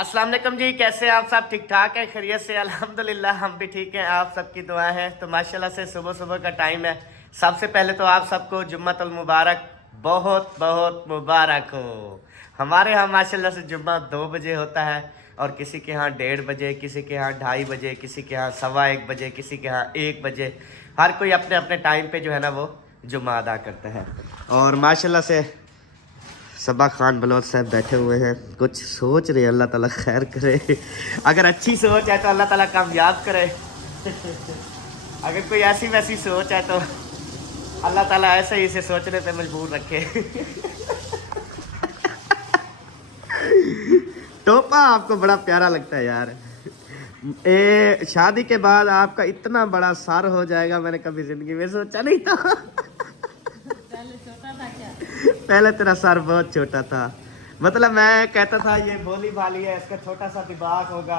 अस्सलाम वालेकुम जी, कैसे हैं आप सब? ठीक ठाक है, खैरियत से? अल्हम्दुलिल्लाह हम भी ठीक हैं, आप सबकी दुआ है। तो माशाल्लाह से सुबह सुबह का टाइम है। सबसे पहले तो आप सबको जुम्मतुल मुबारक बहुत बहुत मुबारक हो। हमारे यहाँ माशाल्लाह से जुम्मा 2 बजे होता है और किसी के यहाँ 1:30 बजे, किसी के यहाँ 2:30 बजे, किसी के यहाँ 1:15 बजे, किसी के यहाँ 1 बजे। हर कोई अपने अपने टाइम पे जो है ना वो जुम्मा अदा करता है। और माशाल्लाह से सबा खान बलोच साहब बैठे हुए हैं, कुछ सोच रहे हैं। अल्लाह ताला खैर करे, अगर अच्छी सोच है तो अल्लाह ताला कामयाब करे। अगर कोई ऐसी वैसी सोच है तो अल्लाह ताला ऐसे ही इसे सोचने पे मजबूर रखे। टोपा आपको बड़ा प्यारा लगता है यार। शादी के बाद आपका इतना बड़ा सर हो जाएगा मैंने कभी जिंदगी में सोचा नहीं था। पहले तेरा सर बहुत छोटा था, मतलब मैं कहता था ये भोली भाली है, इसका छोटा सा दिमाग होगा,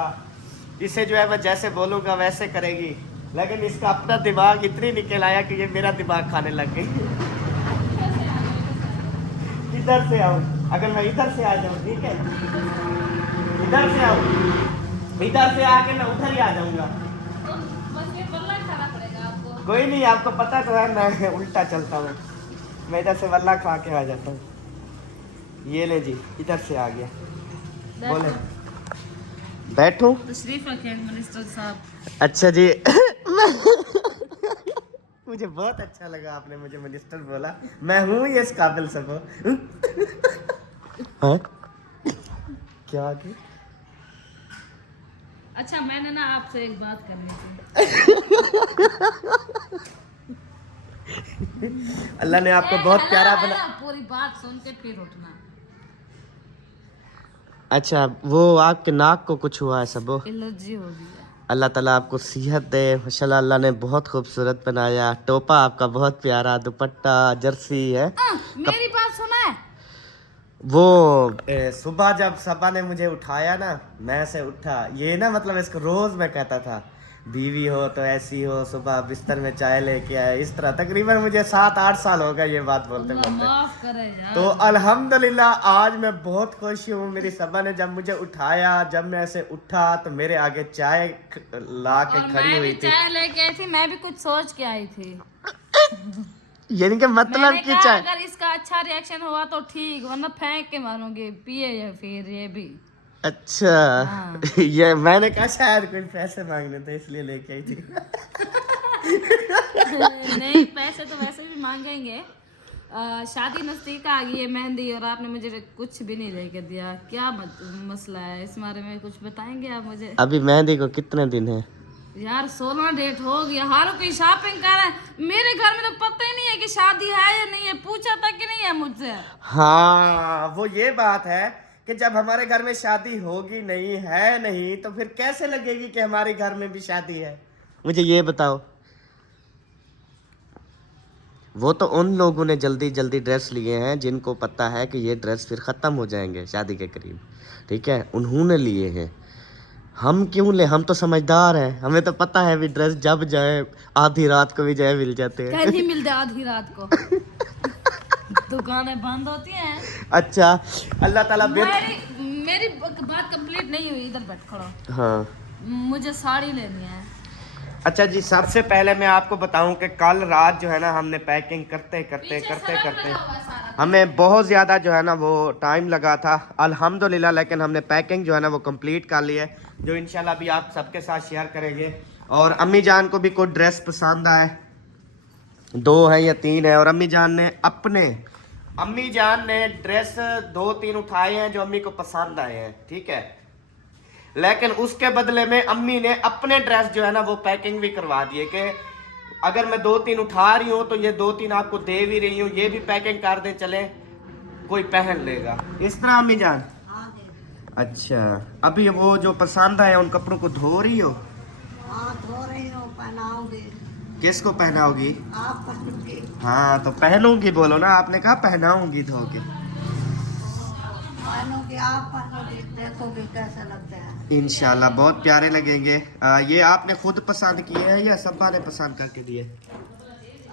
इसे जो है मैं जैसे बोलूँगा वैसे करेगी। लेकिन इसका अपना दिमाग इतनी निकल आया कि ये मेरा दिमाग खाने लग गई। इधर से आऊँ, अगर मैं इधर से आ जाऊँ, ठीक है, इधर से आऊँ, इधर से आके मैं उधर ही आ जाऊँगा। कोई नहीं, आपको पता तो है मैं उल्टा चलता हूँ, मैं इधर से वल्ला खा के आ जाता हूँ। ये ले जी, इधर से आ गया। बोले बैठूं? तशरीफ रखें मिनिस्टर साहब। अच्छा जी। मुझे बहुत अच्छा लगा आपने मुझे मिनिस्टर बोला, मैं हूँ ये इस काबिल सब। हाँ? क्या की? अच्छा मैंने ना आपसे एक बात करनी थी। अल्लाह ने आपको बहुत प्यारा बना। पूरी बात सुन के फिर उठना। अच्छा, वो आपके नाक को कुछ हुआ है सब? एलर्जी हो गई है। अल्लाह ताला आपको सेहत दे। माशाल्लाह अल्लाह ने बहुत खूबसूरत बनाया। टोपा आपका बहुत प्यारा, दुपट्टा जर्सी है। मेरी बात सुना है? वो सुबह जब सबा ने मुझे उठाया ना, मैं से उठा, ये ना मतलब इसको रोज मैं कहता था बीवी हो तो ऐसी हो, सुबह बिस्तर में चाय लेके आए, इस तरह। तकरीबन मुझे 7-8 साल हो गए ये बात बोलते बोलते। माफ करे यार। तो अल्हम्दुलिल्लाह आज मैं बहुत खुश हूँ। मेरी सबा ने जब मुझे उठाया, जब मैं ऐसे उठा तो मेरे आगे चाय ला के खड़ी हुई थी। चाय लेके आई थी, मैं भी कुछ सोच के आई थी। यानी कि मतलब कि चाय, अगर इसका अच्छा रिएक्शन हुआ तो ठीक, वरना फेंक के मारूंगी, पिए या फिर ये भी। अच्छा। हाँ। ये मैंने कहा शायद कोई पैसे मांगने थे इसलिए लेके आई थी। नहीं, पैसे तो वैसे भी मांगेंगे। शादी नजदीक आ गई है, मेहंदी, और आपने मुझे कुछ भी नहीं लेके दिया। क्या मसला है, इस बारे में कुछ बताएंगे आप मुझे? अभी मेहंदी को कितने दिन है यार? 16 डेट हो गया, हर कोई शॉपिंग कर रहा है। मेरे घर में तो पता ही नहीं है कि शादी है या नहीं है, पूछा तक कि नहीं है मुझसे। हाँ, वो ये बात है कि जब हमारे घर में शादी होगी नहीं है नहीं, तो फिर कैसे लगेगी कि हमारे घर में भी शादी है? मुझे ये बताओ। वो तो उन लोगों ने जल्दी जल्दी ड्रेस लिए हैं जिनको पता है कि ये ड्रेस फिर ख़त्म हो जाएंगे शादी के करीब, ठीक है, उन्होंने लिए हैं। हम क्यों ले? हम तो समझदार हैं, हमें तो पता है भी ड्रेस जब जाए आधी रात को भी जाए मिल जाते हैं। नहीं मिलते आधी रात को। दुकानें बंद होती हैं। अच्छा, अल्लाह ताला मेरी बात कंप्लीट नहीं हुई, इधर बैठ खड़ो। हाँ, मुझे साड़ी लेनी है। अच्छा जी, सबसे पहले मैं आपको बताऊं कि कल रात जो है ना हमने पैकिंग करते करते करते करते हमें बहुत ज़्यादा जो है ना वो टाइम लगा था। अल्हम्दुलिल्लाह लेकिन हमने पैकिंग जो है ना वो कंप्लीट कर ली है, जो इंशाल्लाह भी आप सबके साथ शेयर करेंगे। और अम्मी जान को भी कोई ड्रेस पसंद आए, 2 है या 3 है, और अम्मी जान ने ड्रेस 2-3 उठाए हैं जो अम्मी को पसंद आए हैं, ठीक है। लेकिन उसके बदले में अम्मी ने अपने ड्रेस जो है ना वो पैकिंग भी करवा दिए कि अगर मैं 2-3 उठा रही हूँ तो ये 2-3 आपको दे भी रही हूँ, ये भी पैकिंग कर दे, चले कोई पहन लेगा, इस तरह। अम्मी जान, अच्छा, अभी वो जो पसंद आए उन कपड़ों को धो रही हो? हाँ, धो रही हूँ, पहनाऊंगी। किसको पहनाओगी? आप पहनोगे। हाँ तो पहनूंगी बोलो ना, आपने कहा पहनाऊंगी धो के। पहनोगे, आप पहनोगे, देखोगे कैसे लगते हैं। इंशाल्लाह बहुत प्यारे लगेंगे। ये आपने खुद पसंद किए हैं या सब्बा ने पसंद करके दिए?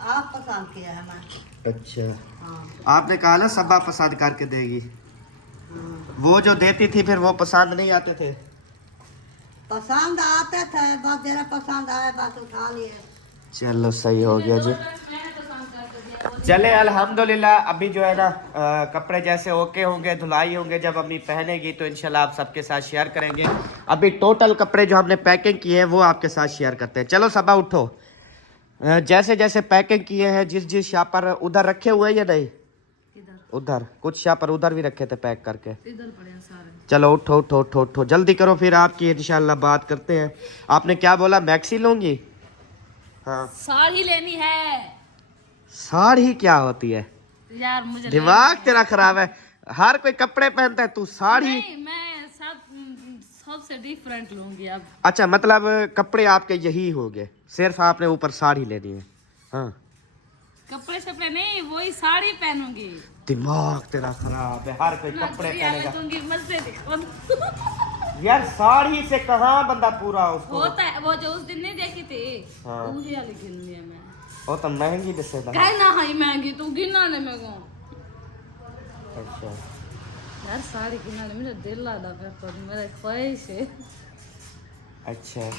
आप पसंद किया है मैं। अच्छा, हाँ। आपने कहा ना सब्बा पसंद करके देगी। वो जो देती थी फिर वो पसंद नहीं आते थे? पसंद आते थे, बस जरा पसंद आए बस उठा लिए। चलो सही हो गया जी। चले अल्हम्दुलिल्लाह। अभी जो है ना कपड़े जैसे ओके होंगे, धुलाई होंगे, जब अम्मी पहनेगी तो इंशाल्लाह आप सबके साथ शेयर करेंगे। अभी टोटल कपड़े जो हमने पैकिंग किए हैं वो आपके साथ शेयर करते हैं। चलो सबा उठो। जैसे जैसे पैकिंग किए हैं, जिस जिस शापर उधर रखे हुए हैं या नहीं? उधर कुछ शापर उधर भी रखे थे पैक करके, इधर पड़े हैं सारे। चलो उठो उठो उठो उठो, जल्दी करो फिर आपकी इंशाल्लाह बात करते हैं। आपने क्या बोला, मैक्सी लूंगी? हाँ, साड़ी लेनी है साड़ी क्या होती है यार, मुझे दिमाग तेरा खराब है। हर कोई कपड़े पहनता है, तू साड़ी? नहीं, मैं सबसे डिफरेंट लूंगी अब। अच्छा, मतलब कपड़े आपके यही हो गए, सिर्फ आपने ऊपर साड़ी लेनी है? हाँ, कपड़े शपड़े नहीं, वही साड़ी पहनूंगी। दिमाग तेरा खराब है, हर कोई कपड़े पहनेगा। दूंगी मजे यार साड़ी से कहाँ बंदा पूरा उसको होता है। वो जो उस दिन नहीं देखी थी, हाँ। वही वाली गिननी है मैं। वो तो महंगी दिसे था। कहे ना हाई महंगी, तू गिना ले मेरे को। अच्छा, यार साड़ी गिना ले, मेरा दिल लादा पर मेरा ख्वाहिश है। अच्छा,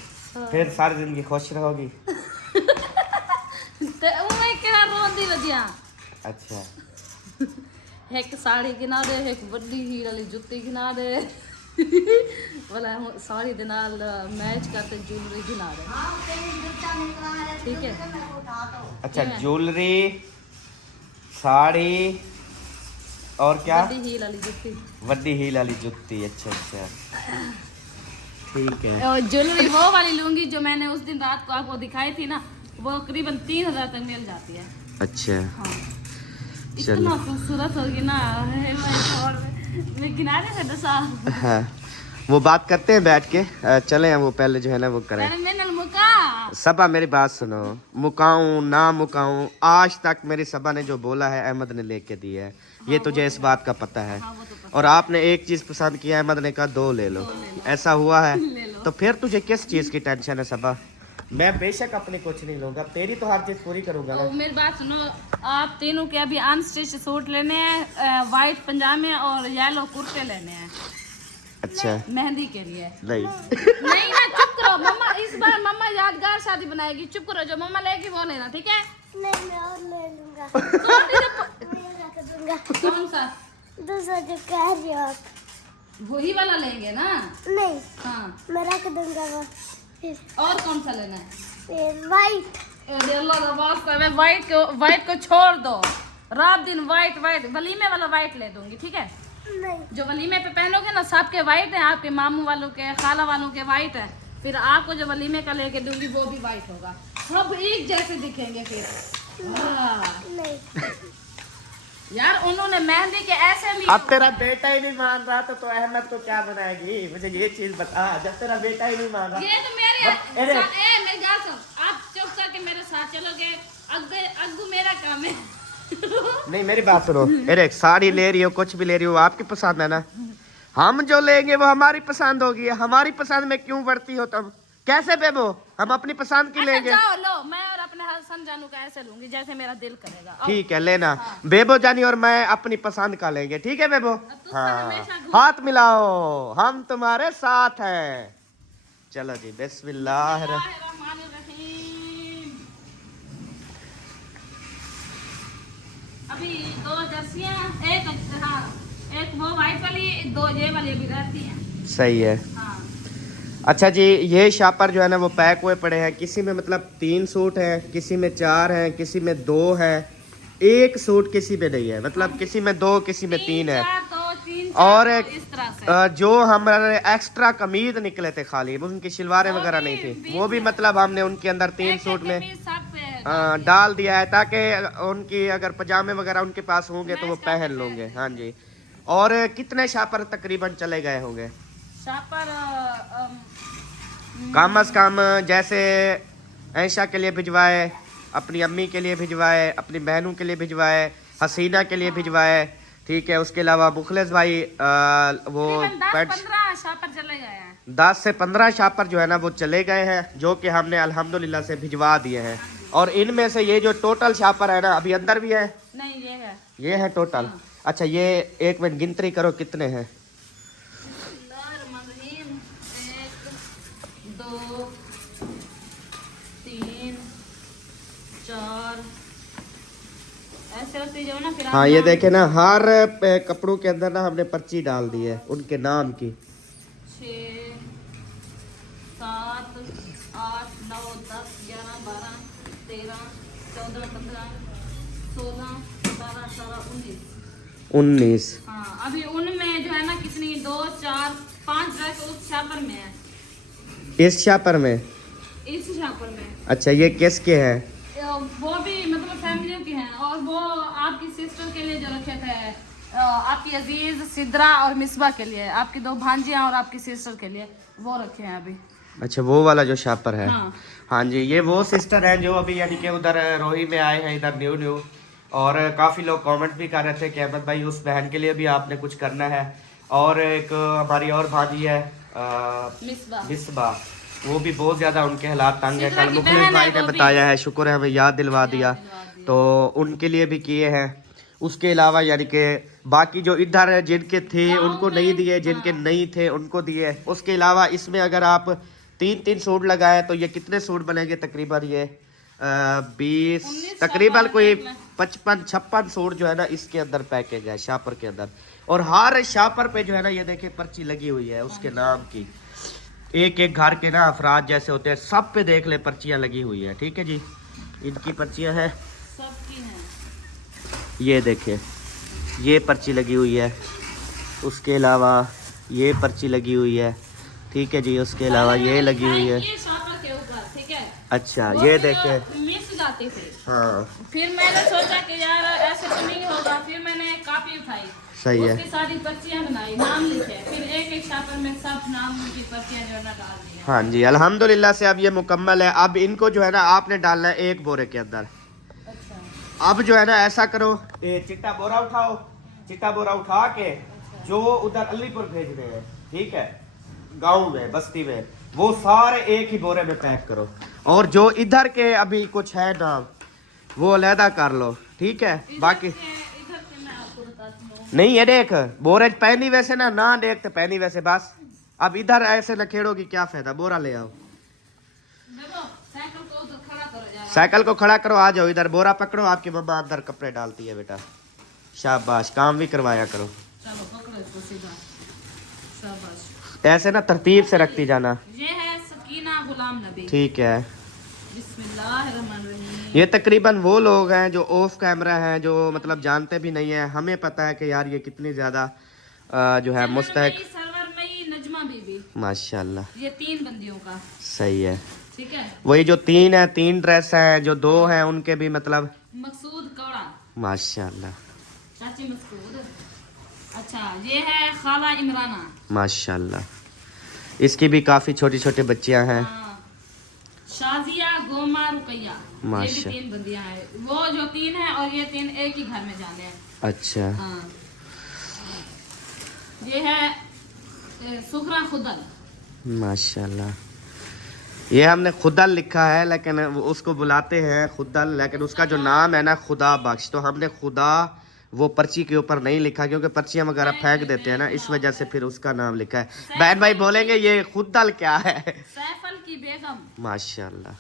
फिर सारी जिंदगी खुश रहोगी? ते मैं क्या रोंदी वजिया। अच्छा, एक साड़ी गिना दे, एक बड़ी हील वाली जुत्ती गिना दे। वाला साड़ी दे नाल मैच करते ज्वेलरी गिना दे, ठीक है? अच्छा, ज्वेलरी, साड़ी और क्या? बड़ी हील वाली जुत्ती। वड्डी हील वाली जुत्ती। अच्छा अच्छा, ठीक है। और ज्वेलरी वो वाली लूंगी जो मैंने उस दिन रात को आपको दिखाई थी ना, वो करीबन 3000 तक मिल जाती है। अच्छा, हाँ, इतना खूबसूरत होगी ना। मैं गिना दे दसा। हाँ, वो बात करते हैं बैठ के। चले हम वो पहले जो है ना वो करें। मैंने मुका सबा मेरी बात सुनो, मुकाऊं ना मुकाऊं, आज तक मेरी सबा ने जो बोला है अहमद ने लेके दिया है, ये तुझे इस बात का पता है। हाँ, वो तो पता। और आपने एक चीज पसंद किया, अहमद ने कहा 2 ले लो, ऐसा हुआ है। तो फिर तुझे किस चीज की टेंशन है सबा? मैं बेशक अपनी कुछ नहीं लूंगा, तेरी तो हर चीज पूरी करूंगा ना। तो मेरी बात सुनो, आप तीनों के अभी अनस्टिच सूट लेने हैं, वाइट पंजामे और येलो कुर्ते लेने हैं। अच्छा, मेहंदी के लिए। नहीं नहीं ना, चुप करो मम्मा, इस बार मम्मा यादगार शादी बनाएगी, चुप करो। जो मम्मा लेगी वो लेना, ठीक है? नहीं, मैं और ले लूंगा। मैं रख दूंगा। कौन सा? दूसरा जो कह रही हो आप। वही वाला लेंगे ना? नहीं, हाँ, मैं रख दूंगा वो। फिर और कौन सा लेना है? फिर वाइट। अरे अल्लाह का वास्ता, मैं वाइट को छोड़ दो। रात दिन वाइट वलीमे वाला वाइट ले दूंगी, ठीक है? नहीं, जो वलीमे पे पहनोगे ना, सबके वाइट है, आपके मामू वालों के, खाला वालों के वाइट है। फिर आपको जो वलीमे का लेके दूंगी वो भी वाइट होगा, सब एक जैसे दिखेंगे फिर। हाँ। नहीं, यार उन्होंने मेहंदी के ऐसे लिए। अब तेरा बेटा ही नहीं मान रहा तो अहमद को क्या बनाएगी? मुझे ये चीज बता। जब तेरा बेटा ही नहीं मान रहा। ये तो मेरे अरे। मेरी बात सुन, आप चुप करके मेरे साथ चलोगे, अग्गू मेरा काम है। नहीं, मेरी बात सुनो। अरे साड़ी ले रही हो, कुछ भी ले रही हो, आपकी पसंद है ना। हम जो लेंगे वो हमारी पसंद होगी, हमारी पसंद में क्यों बढ़ती हो तुम? कैसे बेबो, हम अपनी पसंद की लेंगे। जाओ लो, मैं और अपने हसन जानू का ऐसे लूंगी जैसे मेरा दिल करेगा। अब ठीक है, लेना। बेबो जानी और मैं अपनी पसंद का लेंगे, ठीक है बेबो? तुझसे हाँ, हमेशा हाथ मिलाओ, हम तुम्हारे साथ हैं। चलो जी, बिस्मिल्लाह। बिस्मिल्लाहिर्रहमानिर्रहीम। अभी 2 जर्सियां, एक वो वाइट वाली, 2 ये वाली अभी रहती हैं। सही है। हाँ। अच्छा जी, ये शापर जो है ना वो पैक हुए पड़े हैं। किसी में मतलब 3 सूट हैं, किसी में 4 हैं, किसी में 2 है, 1 सूट किसी में नहीं है। मतलब किसी में 2, किसी में 3 है। 3 और इस तरह से जो हमारे एक्स्ट्रा कमीज निकले थे खाली, उनकी शलवारें वगैरह नहीं थी, वो भी मतलब हमने उनके अंदर 3 सूट में डाल दिया है, ताकि उनकी अगर पजामे वगैरह उनके पास होंगे तो वो पहन लोगे। हाँ जी। और कितने शापर तकरीबन चले गए होंगे? शापर कम अज कम जैसे ऐशा के लिए भिजवाए, अपनी अम्मी के लिए भिजवाए, अपनी बहनों के लिए भिजवाए, हसीना के लिए भिजवाए, ठीक है? उसके अलावा मुखलिस भाई वो 10-15 शापर चले गए हैं। 10 से 15 शापर जो है ना वो चले गए हैं, जो कि हमने अल्हम्दुलिल्लाह से भिजवा दिए हैं। और इनमें से ये जो टोटल शापर है ना, अभी अंदर भी है। नहीं, ये है ये है टोटल। अच्छा, ये एक मिनट गिनती करो कितने हैं। रखते जाओ ना फिर आप हाँ ये नाम- देखे ना, हर कपड़ों के अंदर ना हमने पर्ची डाल दी है उनके नाम की। 6 7 8 9 10 11 12 13 14 15 16 17 18 19। 19। हाँ अभी उनमें जो है ना कितनी 2 4 5 ड्रेस उस शापर में है, इस शापर में? इस शापर में। अच्छा, ये किसके हैं? वो भी मतलब फैमिलियों के हैं, और वो आपकी सिस्टर के लिए जो रखे थे, आपकी अजीज सिद्रा और मिसबा के लिए, आपकी 2 भांजियां और आपकी सिस्टर के लिए वो रखे हैं अभी। अच्छा, वो वाला जो शापर है। हाँ। हाँ जी, ये वो सिस्टर हैं जो अभी यानी कि उधर रोही में आए हैं, इधर न्यू न्यू। और काफ़ी लोग कमेंट भी कर रहे थे कि अहमद भाई उस बहन के लिए भी आपने कुछ करना है। और एक हमारी और भाभी है मिसबा। मिसबा, वो भी बहुत ज़्यादा उनके हालात तंग है। सिद्रा कल की मुखलिस बहन है भाई ने वो भी। बताया है, शुक्र है हमें याद दिलवा दिया। तो उनके लिए भी किए हैं। उसके अलावा यानी कि बाकी जो इधर जिनके थे गाँव उनको में, नहीं दिए, जिनके हाँ। नहीं थे उनको दिए। उसके अलावा इसमें अगर आप 3-3 सूट लगाएं तो ये कितने सूट बनेंगे तकरीबन? ये 20 19 तकरीबन शापर कोई देख लें। 55-56 सूट जो है ना इसके अंदर पैकेज है, शापर के अंदर। और हर शापर पे जो है ना ये देखिए पर्ची लगी हुई है उसके नाम की। एक एक घर के ना अफराद जैसे होते हैं, सब पे देख ले पर्चियाँ लगी हुई है। ठीक है जी, इनकी पर्चियाँ हैं, सबकी हैं। ये देखिए ये पर्ची लगी हुई है। उसके अलावा ये पर्ची लगी हुई है। ठीक है जी, उसके अलावा ये लगी हुई है। ये शापर के ऊपर, ठीक है। अच्छा, वो ये फिर देखे। मिस जाते थे। हाँ फिर मैंने सोचा कि यार ऐसे तो नहीं होगा, फिर मैंने एक कॉपी उठाई, सही है। उसकी सारी पर्चियां बनाई, नाम लिखे, फिर एक एक शापर में सब नाम की पर्चियां जो है ना डाल दी। हाँ जी, अल्हम्दुलिल्लाह से अब ये मुकम्मल है। अब इनको जो है ना आपने डालना है एक बोरे के अंदर। अच्छा। अब जो है ना ऐसा करो, ये चिट्टा बोरा उठाओ, चिट्टा बोरा उठा के जो उधर अलीपुर भेजने हैं, ठीक है, गांव में बस्ती में, वो सारे एक ही बोरे में पैक करो। और जो इधर के अभी कुछ है ना वो अलहदा कर लो, ठीक है। बाकी इधर से मैं आपको बताती हूँ। नहीं, ये देख बोरे पहनी वैसे ना देख तो पहनी वैसे बस। अब इधर ऐसे नखेड़ोगी क्या फायदा, बोरा ले आओ। देखो साइकिल को उधर खड़ा करो जरा। साइकिल को खड़ा करो, आ जाओ इधर, बोरा पकड़ो। आपकी मम्मा अंदर कपड़े डालती है बेटा, शाबाश, काम भी करवाया करो। चलो पकड़ो इसको सीधा, शाबाश। ऐसे ना तरतीब से रखती जाना। ये है सकीना गुलाम नबी। ठीक है। बिस्मिल्लाहिर्रहमानिर्रहीम। ये तकरीबन वो लोग हैं जो ऑफ कैमरा हैं, जो मतलब जानते भी नहीं है। हमें पता है कि यार ये कितनी ज़्यादा जो है मुस्तहक। सरवर मई नजमा बीबी, माशाल्लाह, ये 3 बंदियों का, सही है। ठीक है। वही जो 3 है, 3 ड्रेस हैं, जो 2 हैं उनके भी मतलब मकसूद कौड़ा, माशाल्लाह चाची मकसूद। अच्छा ये है खाला इमराना। माशाल्लाह, इसकी भी काफ़ी छोटी छोटी बच्चियां हैं। हाँ। शाजिया गोमा रुकैया, ये भी माशा। 3 बंदियां हैं। वो जो 3 हैं और ये 3 एक ही घर में जाने हैं। अच्छा, हाँ। ये है सुखरा खुदल। माशाल्लाह। ये हमने खुदल लिखा है, लेकिन उसको बुलाते हैं खुदल, लेकिन उसका जो नाम है ना खुदा बख्श, तो हमने खुदा वो पर्ची के ऊपर नहीं लिखा, क्योंकि पर्ची हम अगर फेंक देते हैं ना, इस वजह से फिर उसका नाम लिखा है। बहन भाई बोलेंगे ये खुदल क्या है। सैफल की बेगम। माशाल्लाह,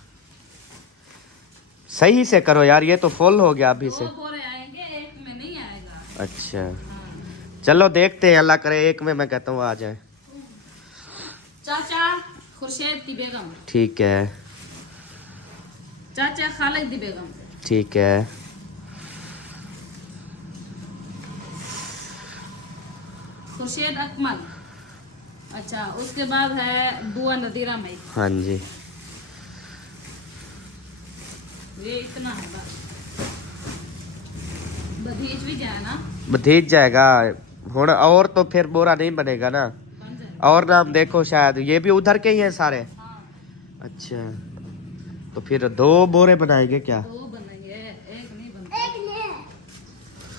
सही से करो यार, ये तो फुल हो गया अभी से। 2 बोरे आएंगे, एक में नहीं आएगा। अच्छा हाँ। चलो देखते हैं, अल्लाह करे एक में मैं कहता हूँ आ जाए। चाचा खुर्शेद की बेगम, ठीक है, चाचा खालिद दी बेगम, ठीक है, खुर्शेद अकमल। अच्छा उसके बाद है बुआ नदीरा मई। हाँ जी, ये इतना है बस। बधीज भी जाए ना, भतीज जाएगा हुण, और तो फिर बोरा नहीं बनेगा ना। बन जाए। और नाम देखो, शायद ये भी उधर के ही हैं सारे। हाँ। अच्छा, तो फिर 2 बोरे बनाएंगे क्या? 2 बनेंगे, एक नहीं बनता।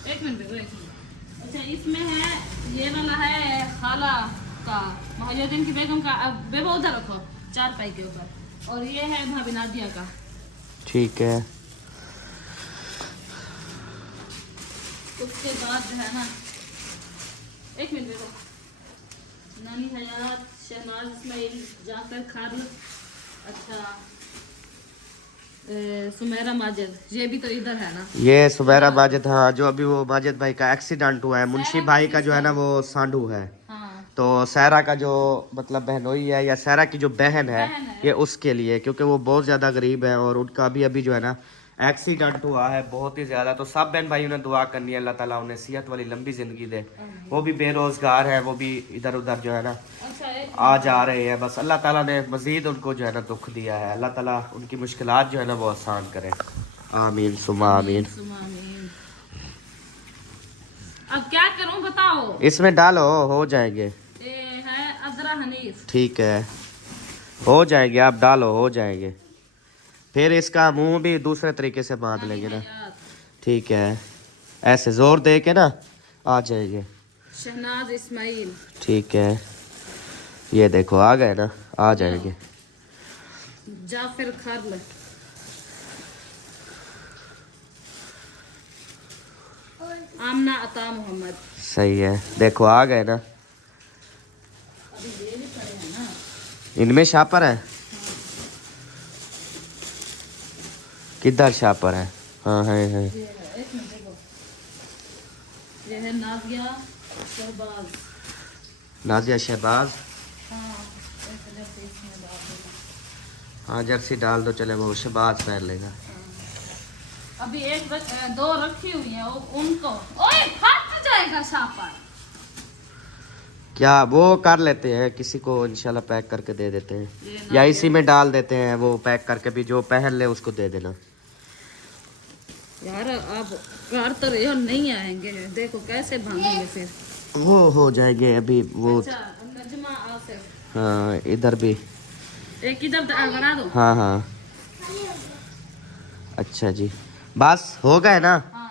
एक मिनट रुको, एक मिनट। अच्छा इसमें है ये वाला है खाला का महाजुद्दीन की बेगम का। अब बेबा उधर रखो 4 पाई के ऊपर। और ये है भाभी नादिया का। ठीक है, उसके बाद जो है ना, एक मिनट बेबा, नानी हयात, शहनाज इस्माइल, जाफर खादिर। अच्छा सुमेरा माजिद, ये भी तो इधर है ना। ये सुमेरा माजिद, हाँ, जो अभी वो माजिद भाई का एक्सीडेंट हुआ है, मुंशी भाई का जो है ना वो सांडू है। हाँ। तो सहरा का जो मतलब बहनोई है या सहरा की जो बहन है, ये उसके लिए, क्योंकि वो बहुत ज़्यादा गरीब है और उनका अभी अभी जो है ना एक्सीडेंट हुआ है बहुत ही ज़्यादा। तो सब बहन भाइयों ने दुआ करनी है, अल्लाह ताला उन्हें सेहत वाली लंबी ज़िंदगी दे। वो भी बेरोज़गार है, वो भी इधर उधर जो है ना आ जा रहे हैं, बस अल्लाह ताला ने मज़ीद उनको जो है ना दुख दिया है। अल्लाह ताला उनकी मुश्किलात जो है ना वो आसान करे। आमीन सुमा आमीन। अब क्या करूं बताओ? इसमें डालो, हो जाएंगे। ये है अदरा हनीफ। ठीक है, हो जाएंगे, आप डालो, हो जाएंगे। फिर इसका मुंह भी दूसरे तरीके से बांध लेंगे ना। ठीक है, ऐसे जोर दे के ना आ जाएंगे। शहनाज इस्माइल। ठीक है, ये देखो आ गए ना, आ जाएंगे। जाफिर खरल। आमना अता मोहम्मद। सही है, देखो आ गए ना। अभी ये भी पड़े हैं ना। इनमें शापर है, किधर शापर है? हाँ है। ये है, एक मिनट देखो। ये है नाजिया शहबाज। नाजिया शहबाज। हाँ, एक जर्सी इसमें डाल देना। हाँ जर्सी डाल दो, चले वो शहबाज पहन लेगा। अभी दो रखी हुई है, उनको ओए फट जाएगा शापर। क्या वो कर लेते हैं, किसी को इंशाल्लाह पैक करके दे देते हैं, या इसी में डाल देते हैं वो पैक करके, भी जो पहन ले उसको दे देना। यार आप कर तो रहे हो, नहीं आएंगे, देखो कैसे भागेंगे फिर। वो हो जाएंगे अभी वो। अच्छा, नजमा आसिफ। हाँ इधर भी एक इधर बना दो। हाँ हाँ। अच्छा जी, बस हो गए ना। हाँ।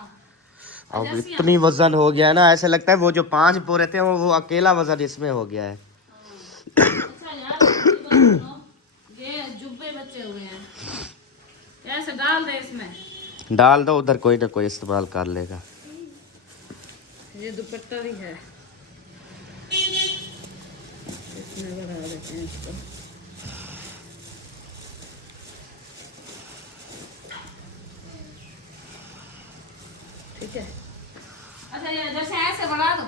अब इतनी वजन हो गया ना, ऐसे लगता है वो जो 5 बोरे थे वो अकेला वजन इसमें हो गया है। अच्छा यार, ये जुब्बे बचे हुए हैं, ऐसे डाल दे इसमें। डाल दो, उधर कोई ना कोई इस्तेमाल कर लेगा। ये दुपट्टा भी है, इसमें बढ़ा देते हैं इसको। ठीक है। अच्छा ये जैसे ऐसे बढ़ा दो।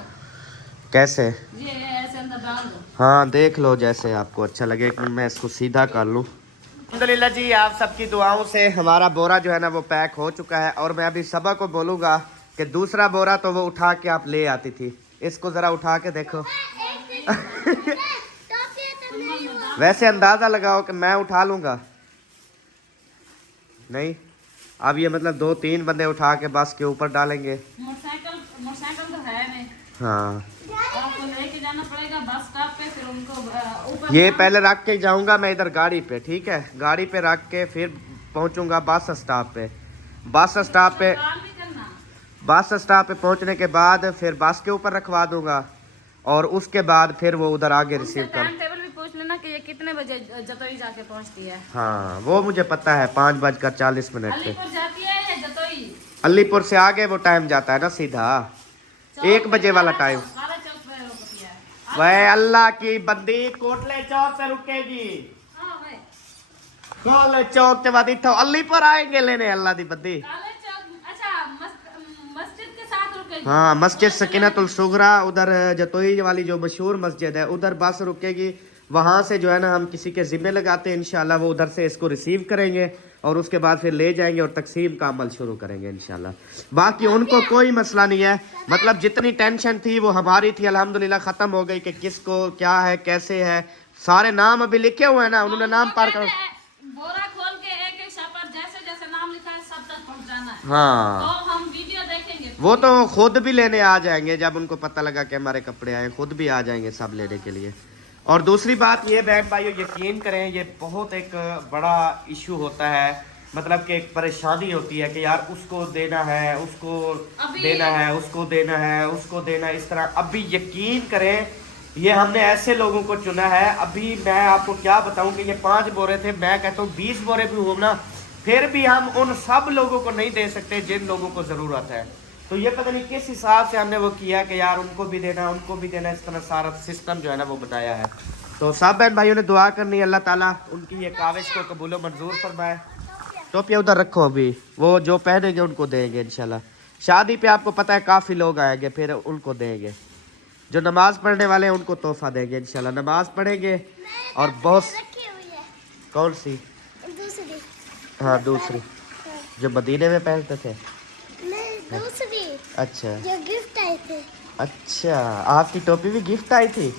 कैसे? ये ऐसे अंदर डाल दो। हाँ देख लो, जैसे आपको अच्छा लगे। एक मिनट मैं इसको सीधा कर लूँ। अल्हम्दुलिल्लाह जी, आप सबकी दुआओं से हमारा बोरा जो है ना वो पैक हो चुका है। और मैं अभी सबा को बोलूँगा कि दूसरा बोरा तो वो उठा के आप ले आती थी, इसको ज़रा उठा के देखो। वैसे अंदाज़ा लगाओ कि मैं उठा लूँगा। नहीं, अब ये मतलब 2-3 बंदे उठा के बस के ऊपर डालेंगे। मोटरसाइकिल तो है नहीं। हाँ, आपको लेके जाना पड़ेगा बस स्टॉप पे, फिर उनको ऊपर। ये पहले रख के जाऊंगा मैं इधर गाड़ी पे, ठीक है? गाड़ी पे रख के फिर पहुंचूंगा बस स्टॉप पे। बस स्टॉप पे काम भी करना। बस स्टॉप पे पहुंचने के बाद फिर बस के ऊपर रखवा दूंगा, और उसके बाद फिर वो उधर आगे रिसीव कर। टाइम टेबल भी पूछ लेना कि ये कितने बजे जतोई जाके पहुंचती है। हाँ वो मुझे पता है, 5:40 पे। अलीपुर जाती है या जतोई? अलीपुर से आगे वो टाइम जाता है ना सीधा, 1 बजे वाला टाइम। काला चौक पे रुकती है। वह अल्लाह की बंदी कोटले चौक से रुकेगी। हाँ भाई, कोटले चौक के बाद इतो अलीपुर आएंगे लेने, अल्लाह दी बंदी। काले चौक। अच्छा, मस्जिद के साथ रुकेगी। हाँ, मस्जिद सकीनतुल सुगरा, उधर जतोई वाली जो मशहूर मस्जिद है, उधर बस रुकेगी। वहाँ से जो है ना हम किसी के ज़िम्मे लगाते हैं, इंशाल्लाह वो उधर से इसको रिसीव करेंगे और उसके बाद फिर ले जाएंगे और तकसीम का अमल शुरू करेंगे इंशाल्लाह। बाकी उनको कोई मसला नहीं है, मतलब जितनी टेंशन थी वो हमारी थी, अल्हम्दुलिल्लाह ख़त्म हो गई कि किसको क्या है कैसे है। सारे नाम अभी लिखे हुए हैं ना, उन्होंने नाम पार कर। बोरा खोल के एक एक शापर जैसे जैसे नाम लिखा है सब तक पहुंचाना है। हाँ, तो हम वीडियो देखेंगे। वो तो खुद भी लेने आ जाएंगे, जब उनको पता लगा कि हमारे कपड़े आए खुद भी आ जाएंगे सब लेने के लिए। और दूसरी बात ये बहन भाइयों, यकीन करें ये बहुत एक बड़ा इशू होता है, मतलब कि एक परेशानी होती है कि यार उसको देना है, उसको देना है, उसको देना है, उसको देना है, इस तरह। अभी यकीन करें ये हमने ऐसे लोगों को चुना है। अभी मैं आपको क्या बताऊं कि ये 5 बोरे थे, मैं कहता हूँ 20 बोरे भी हो ना, फिर भी हम उन सब लोगों को नहीं दे सकते जिन लोगों को ज़रूरत है। तो ये पता नहीं किस हिसाब से हमने वो किया कि यार उनको भी देना, उनको भी देना, इस तरह सारा सिस्टम जो है ना वो बनाया है। तो सब बहन भाइयों ने दुआ करनी है, अल्लाह ताला उनकी ये काविश को कबूल मंजूर फरमाए। टोपियाँ उधर रखो अभी, वो जो पहनेंगे उनको देंगे इंशाल्लाह। शादी पे आपको पता है काफ़ी लोग आएंगे, फिर उनको देंगे। जो नमाज पढ़ने वाले हैं उनको तोहफा देंगे इंशाल्लाह। नमाज पढ़ेंगे और बहुत। रखी हुई है कौन सी? दूसरी। हाँ दूसरी, जो मदीने में पहनते थे। नहीं, दूसरी अच्छा जो गिफ्ट आए थे। अच्छा, आपकी टोपी भी गिफ्ट आई थी?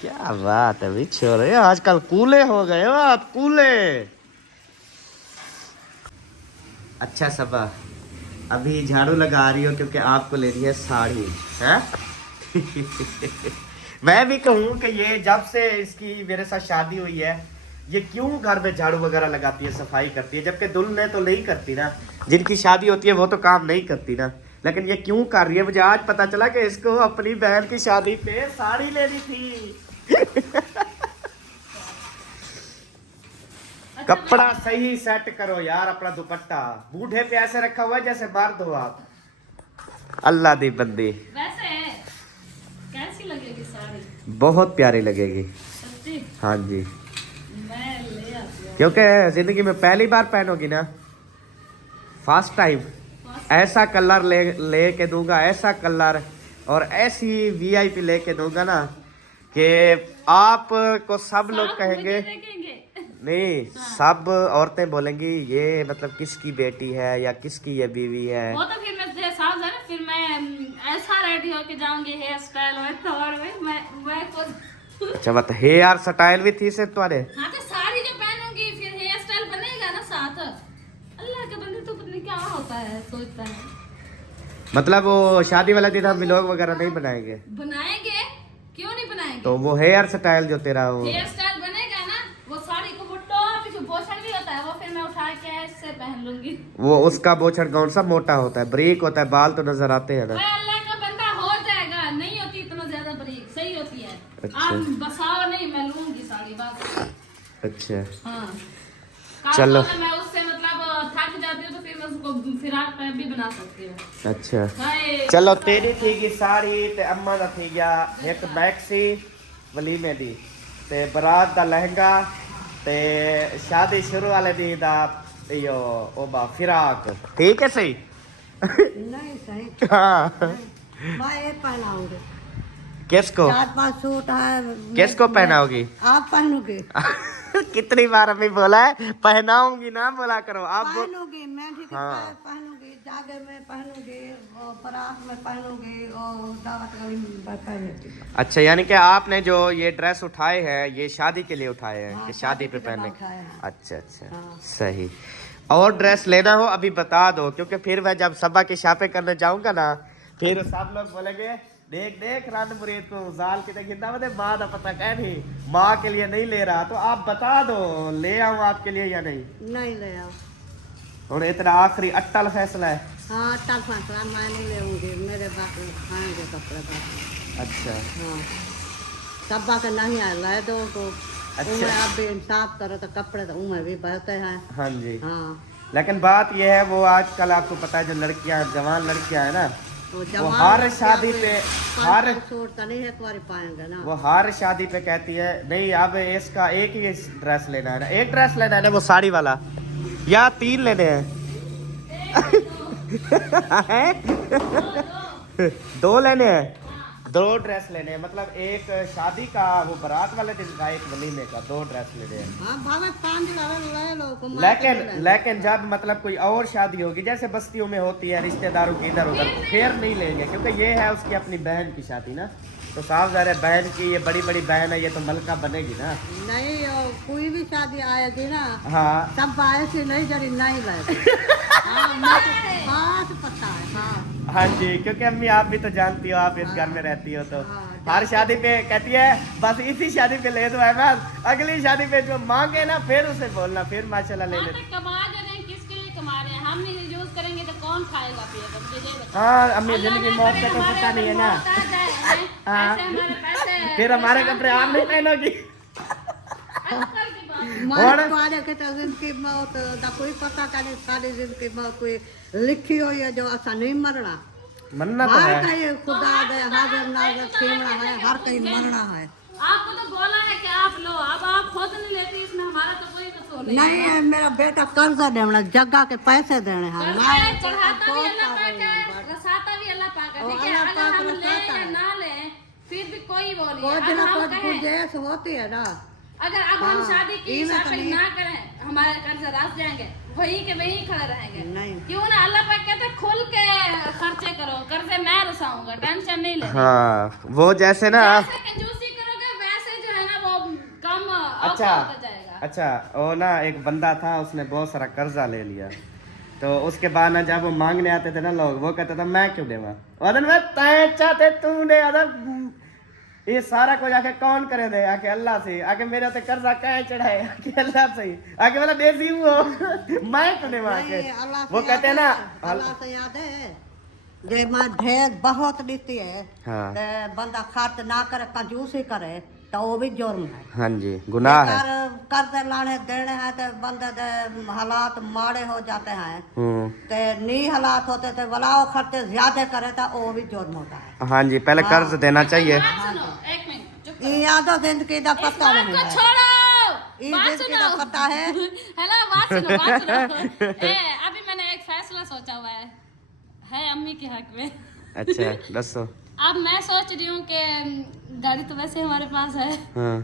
क्या बात है भाई, छोरे आजकल कूले हो गए हो आप, कूले। अच्छा सबा, अभी झाड़ू लगा रही हो क्योंकि आपको लेनी है साड़ी है। मैं भी कहूँ कि ये जब से इसकी मेरे साथ शादी हुई है, ये क्यों घर में झाड़ू वगैरह लगाती है, सफाई करती है, जबकि दुल्हन तो नहीं करती ना। जिनकी शादी होती है वो तो काम नहीं करती ना, लेकिन ये क्यों कर रही है? मुझे आज पता चला कि इसको अपनी बहन की शादी पे साड़ी लेनी थी। कपड़ा सही सेट करो यार, अपना दुपट्टा बूढ़े पे ऐसे रखा हुआ है जैसे मर्द हो आप। अल्लाह दी बंदी। वैसे कैसी लगेगी साड़ी? बहुत प्यारी लगेगी। सच्ची? हाँ जी, मैं ले आती हूँ। क्योंकि जिंदगी में पहली बार पहनोगी ना, फर्स्ट टाइम, ऐसा कलर ले के दूंगा, ऐसा कलर और ऐसी वीआईपी लेके दूंगा ना कि आपको सब लोग साथ कहेंगे। मुझे देखेंगे। नहीं, सब औरतें बोलेंगी ये मतलब किसकी बेटी है या किसकी ये बीवी है। वो तो फिर मैं साफ है, फिर मैं ऐसा रेडी होके जाऊंगी हेयर स्टाइल में, तो और मैं खुद। अच्छा बता, हेयर स्टाइल भी थी से तुम्हारे? हाँ तो साड़ी जो पहनूंगी फिर हेयर स्टाइल बनेगा ना साथ। अल्लाह के बंदे, तो पता नहीं क्या होता है, सोचता है। मतलब वो शादी वाला दिन हम व्लॉग वगैरह नहीं बनाएंगे? बनाएंगे, क्यों नहीं बनाएंगे? तो वो हेयर स्टाइल जो तेरा वो हेयर स्टाइल बनेगा ना, वो साड़ी को बुट्टो पीछे बोछड़ भी होता है, वो फिर मैं उठा के ऐसे पहन लूंगी। वो उसका बोछड़ कौन सा मोटा होता है? ब्रीक होता है, बाल तो नजर आते हैं ना। ओए अल्लाह का बंदा, हो जाएगा, नहीं होती इतना ज्यादा बारीक, सही होती है। अच्छा। आप बसाओ नहीं, मैं लूंगी साड़ी बस। अच्छा हाँ। चलो। मैं उससे मतलब थक जाती हूँ तो फिर मैं उसको फिराक पे भी बना सकती हूँ। अच्छा हाय। चलो, तेरी थी की साड़ी ते अम्मा दा थी गया एक मैक्सी वलीमे दी, ते बरात दा लहंगा, ते शादी शुरू वाले दी दा यो ओबा फिराक। ठीक है सही? नहीं सही। हाँ। मैं ये पहनाऊंगी। किसको? 4-5 सूट है। किसको पहनाओगी? आप पहनोगे? कितनी बार अम्मी बोला है पहनाऊंगी ना बोला करो आप। पहनोगी, मैं ठीक है हाँ। पहनूंगी, जागे में पहनूंगी, और बारात में पहनूंगी, और दावत में पहनूंगी। अच्छा, यानी कि आपने जो ये ड्रेस उठाए हैं ये शादी के लिए उठाए हैं हाँ, कि शादी पे के लिए पहनने? उठाए हैं। अच्छा अच्छा, हाँ। सही। और ड्रेस लेना हो अभी बता दो, क्योंकि फिर मैं जब सबा की शॉपिंग करने जाऊंगा ना, फिर सब लोग बोलेंगे देख देख रन मुरीद को जाल कितने गिंदा बदे माँ का पता कह नहीं, माँ के लिए नहीं ले रहा। तो आप बता दो ले आऊँ आपके लिए या नहीं? नहीं ले आओ। और इतना आखिरी अट्टल फैसला है? हाँ, टल फैसला मैं नहीं लेऊंगी, मेरे बाप खाएंगे कपड़े बाप। अच्छा हाँ, सब बात नहीं है, ले दो तो। अच्छा। उमें आप भी इंसाफ करो तो कपड़े तो उमें भी बहते हैं। हाँ जी। हाँ, लेकिन बात यह है, वो आजकल आपको पता है जो लड़कियां जवान लड़कियां है ना, तो वो जवान हर लड़कियां शादी पे हर सूट तो नहीं एक बार पाएंगे ना। वो हर शादी पे कहती है नहीं अब इसका एक ही ड्रेस लेना है ना, एक ड्रेस लेना है ना वो साड़ी वाला, या 3 लेने हैं? दो लेने हैं, 2 ड्रेस लेने हैं, मतलब एक शादी का वो बारात वाले दिन का, एक वलीमे का, 2 ड्रेस लेने हैं। हाँ भावे 5 ले लो, कुमार के लेकिन ले लो। लेकिन जब मतलब कोई और शादी होगी जैसे बस्तियों में होती है रिश्तेदारों की इधर उधर, फिर नहीं लेंगे, क्योंकि ये है उसकी अपनी बहन की शादी ना, तो साफ ज़ाहिर है बहन की, ये बड़ी बड़ी बहन है, ये तो मलका बनेगी ना। नहीं, और कोई भी शादी आएगी ना, हाँ सब ऐसी नहीं जरी नहीं लेगी। हाँ, मुझे बात पता है। हाँ हाँ जी, क्योंकि अम्मी आप भी तो जानती हो, आप इस घर में रहती हो, तो हर शादी पे कहती है बस इसी शादी पे ले दो है ना, अगली शादी पे जो मांगे ना फिर उसे बोलना, फिर माशाल्लाह ले हाँ, ले। तो कमा जो नहीं, किसके लिए कमा रहे हैं? हम नहीं यूज करेंगे तो कौन खाएगा पिएगा? मुझे ये बताओ। हाँ अम्मी, अल्लाह जिंदगी ना मौत करे का तो हमारे पता नहीं है ना। ऊपर मौत आ जाए, हैं? हाँ। ऐसे हमारे पैसे फिर हमारे कपड़े आप नहीं पहनोगी। अक्कल की बात। मौत वाले के तो जिनकी मौत का कोई पता का नहीं, सारी जिनकी मौत कोई लिखी हुई है जो ऐसा नहीं मरना। मन्ना तो हर है। कहीं खुदा दे हाजिर नाजिर खेमना है, हर कहीं मरना है। आपको तो बोला है कि आप लो, अब आप खुद नहीं लेती, इसमें हमारा तो कोई कसूर नहीं है, मेरा बेटा कर्जा देना, जगह के पैसे देने हैं। कर्जा चढ़ाता भी अल्लाह पाक है, रसाता भी अल्लाह पाक है, ठीक है। अल्लाह अगर पाक हम ले रसाता या है। ना ले फिर भी कोई वो नहीं कोई है। दिन अगर हम कुछ कहें गुंजाइश होती है ना। अगर अब हम हाँ, शादी की ये मैं शादी तो ना करें, हमारे कर्ज रास जाएंगे, वहीं के वहीं खड़े रहेंगे। नहीं। क्यों ना, अल्लाह पाक कहते हैं, खुल के खर्चे करो, कर्जे मैं रसाऊंगा, टेंशन नहीं लेनी। हाँ वो जैसे ना जैसे कंजूसी करोगे वैसे जो है ना वो कम अच्छा होता जाएगा। अच्छा, वो ना एक बंदा था, उसने बहुत सारा कर्जा ले लिया, तो उसके बाद ना जब वो मांगने आते थे ना लोग, वो कहता था मैं क्यों देवा, अदन मैं तय चाहते तूने अदन ये सारा कुछ आके कौन करे दे, आके अल्लाह से, आके मेरे ते कर्जा कह चढ़ाए, आके अल्लाह से, आके बोला देसी वो मैं क्यों देवा आके। नहीं, अल्लाह से वो कहते हैं ना अल्लाह से याद है, जे मां ढेर बहुत देती है, हाँ। ते बंदा खर्च ना करे, कंजूसी करे, तो वो भी जुर्म है। हाँ जी, गुनाह है। कर्ज लाने देने हैं तो बंदे दे हालात माड़े हो जाते हैं, ते नी हालात होते थे, भला वो खर्चे ज्यादा करे तो वो भी जुर्म होता है। हाँ जी, पहले कर्ज देना चाहिए। बात सुनो, एक मिनट चुप ये यादो जिंदगी का इस पता बात नहीं को है। छोड़ो, ये बात जिंदगी सुनो। का पता है। हेलो, बात सुनो, बात सुनो। अभी मैंने एक फैसला सोचा हुआ है अम्मी के हक में। अच्छा दसो। अब मैं सोच रही हूँ कि गाड़ी तो वैसे हमारे पास है, हाँ।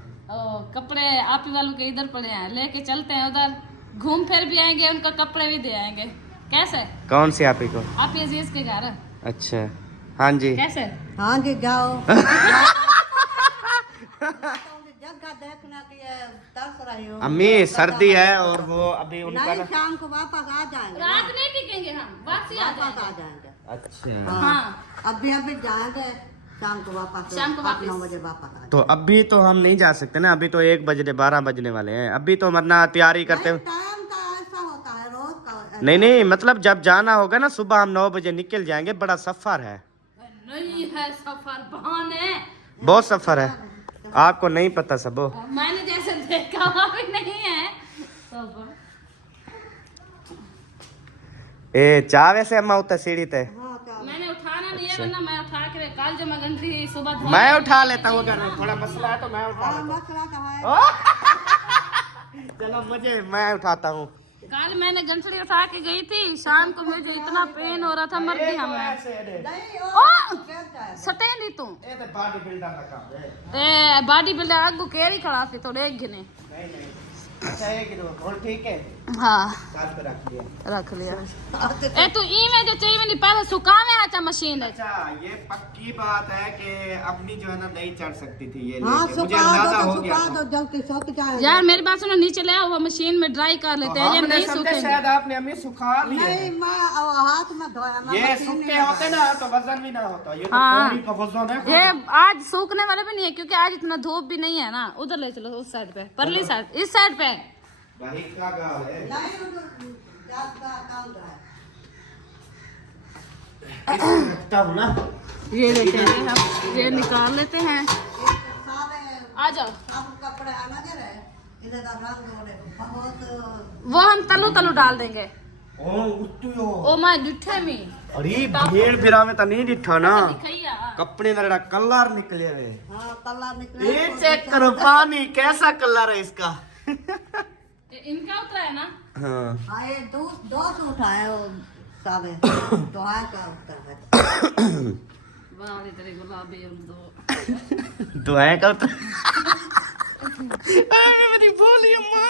कपड़े आप ही वालों के इधर पड़े हैं, लेके चलते हैं उधर, घूम फिर भी आएंगे, उनका कपड़े भी दे आएंगे। कैसे? कौन सी आप ही को? आप ये अजीज के घर। अच्छा हाँ जी। कैसे? हाँ जी जाओ। जगह देखना की तरस रही हूँ। अम्मी सर्दी है और वो अभी उनका नहीं, ना। शाम को वापस आ जाएंगे। रात नहीं टिकेंगे हम, वापसी आ वापस आ जाएंगे। जाएंगे। अच्छा हाँ, अभी जाएंगे, शाम को वापस। शाम को वापस। 9 बजे वापस आ तो अभी तो हम नहीं जा सकते ना, अभी तो 1 बजने 12 बजने वाले हैं, अभी तो मरना तैयारी करते हैं। टाइम का ऐसा होता है रोज का। नहीं नहीं, मतलब जब जाना होगा ना सुबह हम 9 बजे निकल जाएंगे, बड़ा सफर है, नहीं है सफर, बहाने। बहुत सफर है, आपको नहीं पता सबो। मैंने जैसे देखा हुआ भी नहीं है सफर। ए चाह वैसे अम्मा उतर सीढ़ी थे। मैंने उठाना नहीं है, वरना मैं उठा के कल जो मैं गई थी सुबह धोने। मैं उठा लेता हूँ, अगर थोड़ा मसला है तो मैं उठा लेता मसला तो है। हूँ। चलो मुझे मैं उठाता हूँ। कल मैंने गंठड़ी उठा के गई थी, शाम को मुझे इतना पेन हो रहा था, मर गई हम। नहीं ओ सटे नहीं तू ते बॉडी बिल्डर आगू केरी खड़ा थी थोड़े एक गिने। अच्छा एक और ठीक है, हाँ साथ पे रख दिया। रख लिया। ए तू ई में जो चाहिए नहीं पहले सुखावे है मशीन है। अच्छा ये पक्की बात है कि अपनी जो है ना नहीं चढ़ सकती थी ये हाँ, लेके, मुझे सुखा अंदाजा दो हो तो गया सुखा था। दो, जल्दी सूख जाए। यार मेरी बात सुनो, नीचे ले आओ, वो मशीन में ड्राई कर लेते हैं, ये हमने नहीं समझा सूखेंगे। शायद आपने हमें सुखा लिए नहीं, हैं। मैं हाथ में धोया, मैं ये मशीन सूखे नहीं होते ना तो वजन भी ना होता, ये तो हाँ। पौड़ी का वजन है। ये आज सूखने वाले भी नहीं है, क्योंकि आज इतना धूप भी नहीं है ना। उधर ले चलो, उस साइड पे, परली साइड, इस साइड पे। वही का गाँव है। नहीं, ज्यादा काम है। रखता हूँ ना। ये लेते हैं हम, ये निकाल लेते हैं। सारे आ जाओ, सब कपड़े आना दे रहे, इधर का रंग हो रहे बहुत। वो हम तलू तलू डाल देंगे। ओ उठ्यो। ओ माय डिठे में अरे भीड़ भिड़ा में तो नहीं दिखा ना, दिखाइया। कपड़े का कलर निकले रे। हाँ, कलर निकले। ये चेक करो पानी कैसा कलर है इसका। इनका उतरा है ना। हाँ हाँ, ये दो सूट है वो सारे, तो है का उत्तर है। वाह तेरे गुलाबी उर्दू। दुआएं का उत्तर। अरे मेरी बोली अम्मा,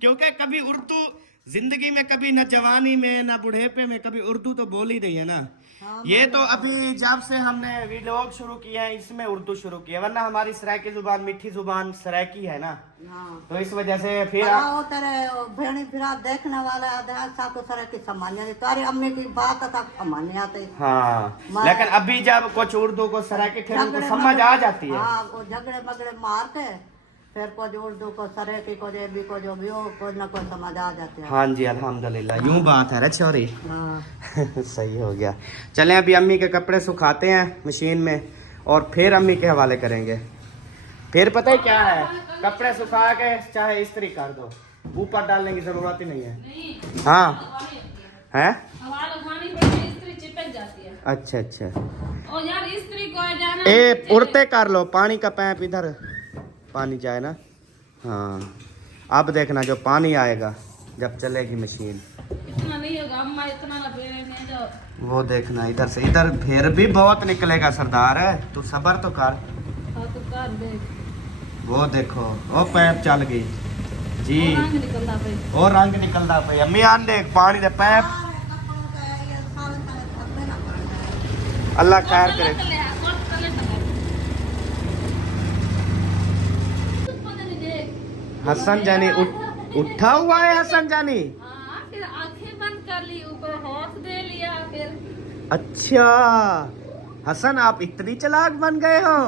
क्योंकि कभी उर्दू जिंदगी में, कभी न जवानी में न बुढ़ेपे में कभी उर्दू तो बोल ही रही है ना। ये तो अभी जब से हमने व्लॉग शुरू किया है इसमें उर्दू शुरू किया, वरना हमारी सराइकी जुबान मीठी जुबान सराइकी है ना। हाँ, तो इस वजह से फिर वो तेरे भेड़ी फिरा देखने वाले साको तरह की सामान्य, तुम्हारी अम्मी की बात था सामान्य आते। हाँ, लेकिन अभी जब कुछ उर्दू को सराइकी थे उनको समझ आ जाती है। हाँ, वो झगड़े मगड़े मारते, फिर कुछ उर्दू को सरेकी को जे भी को जो भी हो, कुछ ना कुछ समझ आ जाते हैं। हाँ जी अल्हम्दुलिल्लाह, यूं बात है रे छोरी। हाँ, सही हो गया। चलें अभी अम्मी के कपड़े सुखाते हैं मशीन में और फिर अम्मी के हवाले करेंगे। फिर पता है क्या है, कपड़े सुखा के चाहे इस्त्री कर दो, ऊपर डालने की जरूरत ही नहीं है। हाँ है, हवा लगानी पड़ती है, इस्त्री चिपक जाती है। अच्छा अच्छा। और यार इस्त्री को जाना ए उड़ते कर लो, पानी का पैप इधर पानी जाए ना। हाँ अब देखना जो पानी आएगा जब चलेगी मशीन, इतना नहीं होगा अम्मा, इतना ना बेलने जाओ। वो देखना इधर से, इधर फिर भी बहुत निकलेगा सरदार है, तू सबर तो कर। हाँ तो कर दे। वो देखो वो पैप चल गई जी, रंग निकलता भाई। वो रंग निकलता पे अम्मी आन देख पानी दे पैप। अल्लाह खैर करे। हसन जानी उठा हुआ है हसन जानी। हाँ, फिर आंखें बंद कर ली, ऊपर हाथ दे लिया फिर। अच्छा हसन आप इतनी चालाक बन गए हो,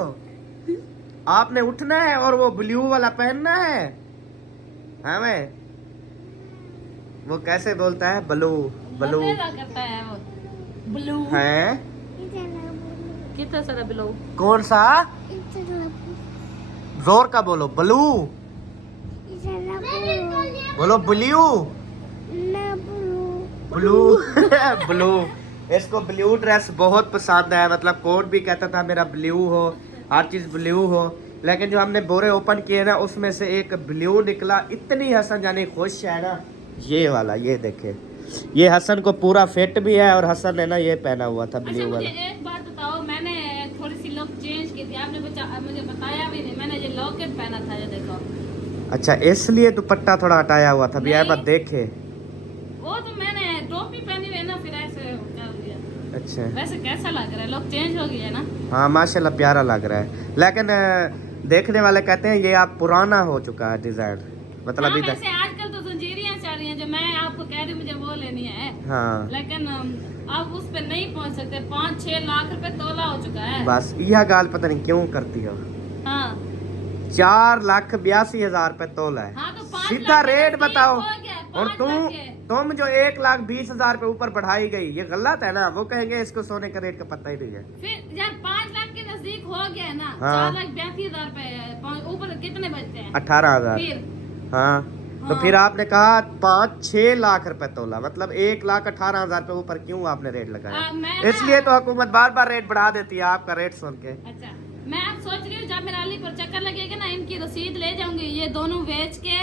आपने उठना है और वो ब्लू वाला पहनना है हमें। वो कैसे बोलता है ब्लू ब्लू बतेरा करता है वो ब्लू है। कितना सारा ब्लू। कौन सा, जोर का बोलो, ब्लू बोलो, ब्लू ब्लू ब्लू। इसको ब्लू ड्रेस बहुत पसंद है, मतलब कोट भी कहता था मेरा ब्लू हो, हर चीज ब्लू हो। लेकिन जो हमने बोरे ओपन किए ना उसमें से एक ब्लू निकला, इतनी हसन जानी खुश है ना। ये वाला ये देखे, ये हसन को पूरा फिट भी है और हसन ने ना ये पहना हुआ था अच्छा ब्लू मुझे वाला। एक बात बताओ, मैंने थोड़ी सी लुक चेंज की थी, आपने मुझे बताया भी नहीं। मैंने ये लॉकेट पहना था, ये देखो। अच्छा इसलिए दुपट्टा थोड़ा हटाया हुआ था, भी नहीं। बात देखे। वो तो मैंने टोपी पहनी हुई है ना, फिर ऐसे कर दिया। अच्छा वैसे कैसा लग रहा है, लुक चेंज हो गई है ना। हाँ माशाल्लाह प्यारा लग रहा है, लेकिन देखने वाले कहते हैं ये आप पुराना हो चुका है डिजाइन, मतलब हाँ, इधर। वैसे आजकल तो जंजीरियां चल रही हैं, जो मैं आपको कह रही हूँ मुझे वो लेनी है। हाँ लेकिन आप उस पे नहीं पहुंच सकते, 5-6 लाख रुपए तोला हो चुका है। बस यह गाल पता नहीं क्यों करती हो। हाँ 4,82,000 रुपए तोला है। हाँ, तो 5 सीधा लाख रेट नजदीक बताओ। हो गया, और 5 तुम लाख के। तुम जो 1,20,000 रुपए ऊपर बढ़ाई गई, ये गलत है ना। वो कहेंगे इसको सोने का रेट का पता ही नहीं है। फिर यार 5 लाख के नजदीक हो गया है ना। हाँ। 4,82,000 रुपए ऊपर कितने बचते हैं 18,000। फिर। हाँ तो हाँ। फिर आपने कहा 5-6 लाख रुपए तोला, मतलब 1,18,000 रुपए ऊपर क्यों आपने रेट लगाया? मैं इसलिए तो हुकूमत बार बार रेट बढ़ा देती है आपका रेट सुन के। अच्छा, मैं अब सोच रही हूँ जब मेरा अली पर चक्कर लगेगा ना, इनकी रसीद ले जाऊंगी। ये दोनों बेच के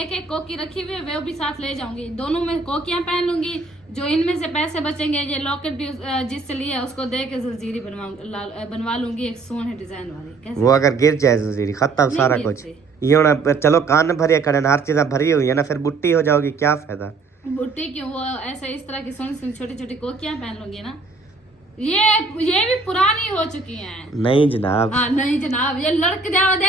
एक एक कोकी रखी हुई है, वो भी साथ ले जाऊंगी। दोनों में कोकियां पहन लूंगी, जो इनमें से पैसे बचेंगे ये लॉकेट भी जिससे लिया है उसको दे के जंजीरी बनवा लूंगी, एक सोने डिजाइन वाली। कैसे? वो अगर गिर जाए जंजीरी खत्म नहीं सारा गिरते। कुछ। ये होना चलो कान भरिए करें, हर चीज भरी हुई है ना, फिर बुट्टी हो जाओगी, क्या फायदा। बुट्टी क्यों, वो ऐसे इस तरह की सोनी छोटी छोटी कोकियां पहन लूंगी ना। ये भी पुरानी हो चुकी हैं। नहीं जनाब हाँ नहीं जनाब, ये लड़क जाओ दे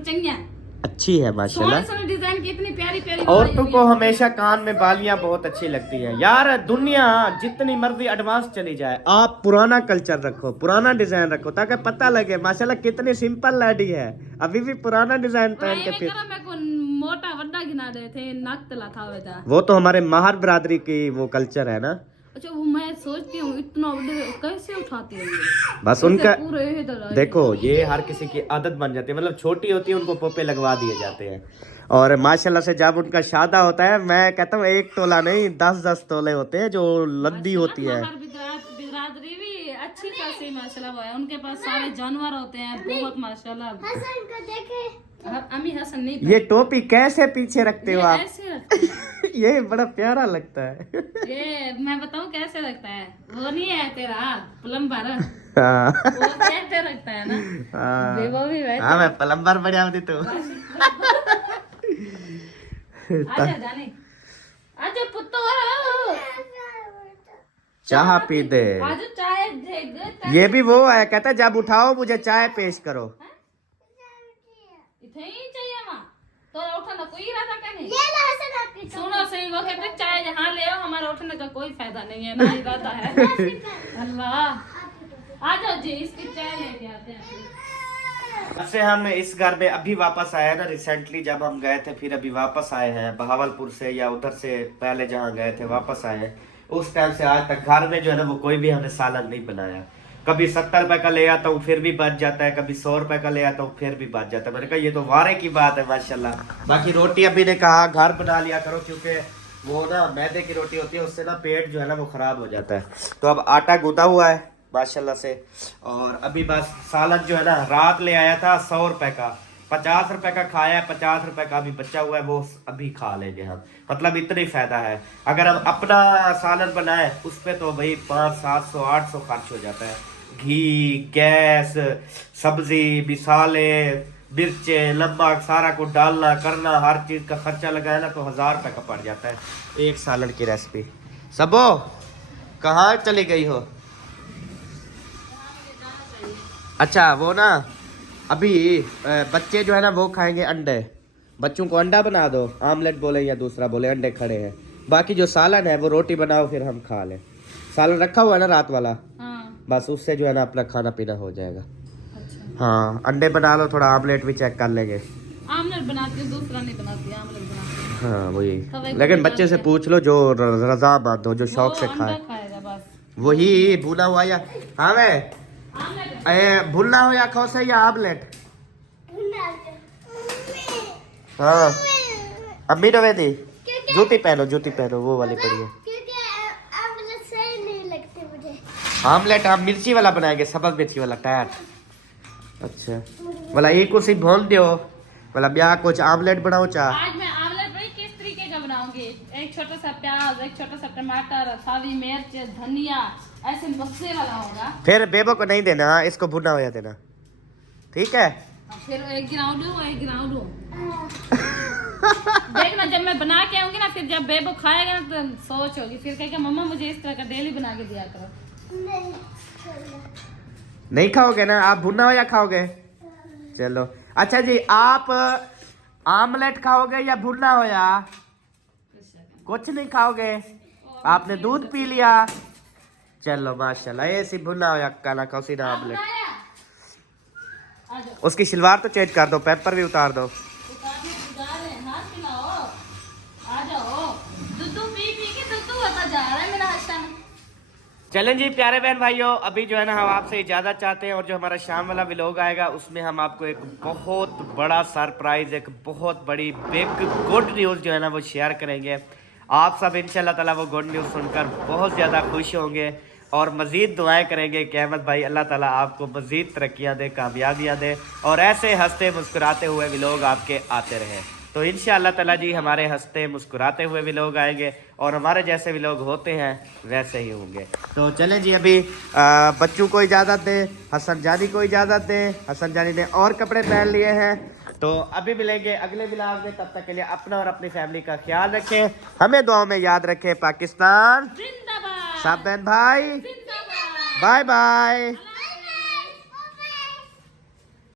चंगिया अच्छी है माशाल्लाह। सोने डिजाइन की इतनी प्यारी प्यारी औरतों को हमेशा कान में बालियां बहुत अच्छी लगती है यार। दुनिया जितनी मर्जी एडवांस चली जाए, आप पुराना कल्चर रखो, पुराना डिजाइन रखो, ताकि पता लगे माशाल्लाह कितनी सिंपल लेडी है, अभी भी पुराना डिजाइन पहन के फिर। मेरे को मोटा वड्डा गिना दे थे, नक तला था वैसा। वो तो हमारे माहर बिरादरी की वो कल्चर है ना। अच्छा, वो मैं सोचती हूँ इतना बड़े कैसे उठाती होंगे। बस उनका पूरे इधर आए। देखो ये हर किसी की आदत बन जाती है, मतलब छोटी होती है उनको पोपे लगवा दिए जाते हैं, और माशाल्लाह से जब उनका शादा होता है, मैं कहता हूँ 1 तोला नहीं 10-10 तोले होते हैं जो लद्दी होती है। हमारी बिरादरी भी अच्छी खासी माशाल्लाह वो है, उनके पास सारे जानवर होते हैं बहुत माशाल्लाह। हसन को देखे अम्मी हसन नहीं ये टोपी कैसे पीछे रखते हो ये आप? ऐसे रखते हैं। ये बड़ा प्यारा लगता है। ये मैं बताऊं कैसे रखता है, वो नहीं है तेरा प्लम्बर, हाँ वो कैसे रखता है ना। हाँ। वो भी वैसे। हाँ मैं प्लम्बर बढ़िया होती तो। आजा जाने, आजा पुत्तो, चाह पी दे। आजा चाय देग। ये भी वो है, कहता है जब उठाओ मुझे चाय पेश करो। इथे ही चाहिए मां, तोरा उठने कोई इरादा का नहीं। ये ला हसन आपकी सुनो सही, वो कहते हैं चाय जहाँ ले आओ, हमारा उठने का कोई फायदा नहीं है, ना इरादा है। अल्लाह, आ जाओ जी, इसकी चाय लेके आते हैं। जब से हम इस घर में अभी वापस आए ना, रिसेंटली जब हम गए थे, फिर अभी वापस आए हैं बहावलपुर से या उधर से पहले जहाँ गए थे वापस आए, उस टाइम से आज तक घर में जो है ना वो कोई भी हमने सालन नहीं बनाया। कभी 70 रुपए का ले आता हूँ फिर भी बच जाता है, कभी 100 रुपए का ले आता हूँ फिर भी बच जाता है। मैंने कहा ये तो वारे की बात है माशाल्लाह। बाकी रोटी अभी ने कहा घर बना लिया करो, क्योंकि वो ना मैदे की रोटी होती है, उससे ना पेट जो है ना वो खराब हो जाता है। तो अब आटा गूंदा हुआ है माशाल्लाह से, और अभी बस सालन जो है ना रात ले आया था 100 रुपए का, 50 रुपए का खाया है, 50 रुपए का अभी बचा हुआ है, वो अभी खा लेंगे हम। मतलब इतना ही फायदा है। अगर हम अपना सालन बनाए उस पे तो भाई 500, 700, 800 खर्च हो जाता है। घी, गैस, सब्जी, मिसाले, मिर्चे, नमक, सारा कुछ डालना करना, हर चीज का खर्चा लगाया ना तो 1000 रुपए का पड़ जाता है एक सालन की रेसिपी। सबो कहाँ चली गई हो? अच्छा वो ना अभी बच्चे जो है ना वो खाएंगे अंडे। बच्चों को अंडा बना दो, आमलेट बोले या दूसरा बोले, अंडे खड़े हैं। बाकी जो सालन है वो रोटी बनाओ फिर हम खा लें। सालन रखा हुआ है ना रात वाला, हाँ। बस उससे जो है ना अपना खाना पीना हो जाएगा। अच्छा हाँ अंडे बना लो, थोड़ा आमलेट भी चेक कर लेंगे। आमलेट बनाती हूँ, दूसरा नहीं बनाती, आमलेट बनाती हूँ। हाँ वही, कभी लेकिन कभी बच्चे से डालते पूछ लो जो रजामंद हो, जो शौक से वो खाए। अंडा खाएगा बस। वही भुना हुआ या हाँ मैं आमलेट भुना हो या खोसे या आमलेट। हाँ अम्मी डवे दी जूती पहनो वो वाली पड़ी है। क्योंकि आमलेट सही नहीं लगते मुझे। आमलेट हम मिर्ची वाला बनाएंगे, सब्ज मिर्ची वाला टैट। अच्छा बोला एक उसी भून दियो, बोला ब्याह कुछ आमलेट बनाओ चाह। आज मैं आमलेट भाई किस तरीके का बनाऊंगी। एक छोटा सा प्याज, एक छोटा सा टमाटर, सारी मिर्च, धनिया, ऐसे मसाले वाला होगा। फिर बेबो को नहीं देना, हाँ, इसको भुना होया देना, ठीक है। फिर एक गिराव दूं। देखना जब मैं बना के आऊंगी ना, फिर जब बेबो खाएगा ना तो सोच होगी, फिर कहेगा मम्मा मुझे इस तरह का डेली बना के दिया करो। नहीं नहीं खाओगे ना आप, भुना हो या खाओगे? चलो अच्छा जी, आप आमलेट खाओगे या भुना हो या कुछ नहीं खाओगे? आपने दूध पी लिया, चलो माशाल्लाह। ऐसी भुना हो या काला खाओ सीधा आमलेट। आ जाओ, उसकी शलवार तो चेंज कर दो, पेपर भी उतार दो। उतार रहे, हाथ मिलाओ। आ जाओ, दूध पी के दूध होता जा रहा है मेरा हस्ता में। चलें जी प्यारे बहन भाइयों, अभी जो है ना हम आपसे इजाज़त चाहते हैं, और जो हमारा शाम वाला व्लॉग आएगा उसमें हम आपको एक बहुत बड़ा सरप्राइज़, एक बहुत बड़ी बिग गुड न्यूज़ जो है ना वो शेयर करेंगे। आप सब इंशाल्लाह ताला वो गुड न्यूज़ सुनकर बहुत ज़्यादा खुश होंगे और मज़ीद दुआएं करेंगे कि अहमद भाई अल्लाह ताला आपको मज़ीद तरक्कियाँ दे, कामयाबियाँ दे, और ऐसे हंसते मुस्कुराते हुए व्लॉग आपके आते रहे। तो इंशाअल्लाह ताला जी हमारे हंसते मुस्कुराते हुए व्लॉग आएंगे, और हमारे जैसे व्लॉग होते हैं वैसे ही होंगे। तो चलें जी, अभी बच्चों को इजाज़त दें, हसन जानी को इजाज़त दें। हसन जानी ने और कपड़े पहन लिए हैं, तो अभी मिलेंगे अगले व्लॉग में। तब तक के लिए अपना और अपनी फैमिली का ख्याल रखें, हमें दुआओं में याद रखें। पाकिस्तान जिंदाबाद। सब बहन भाई जिंदाबाद। Bye bye.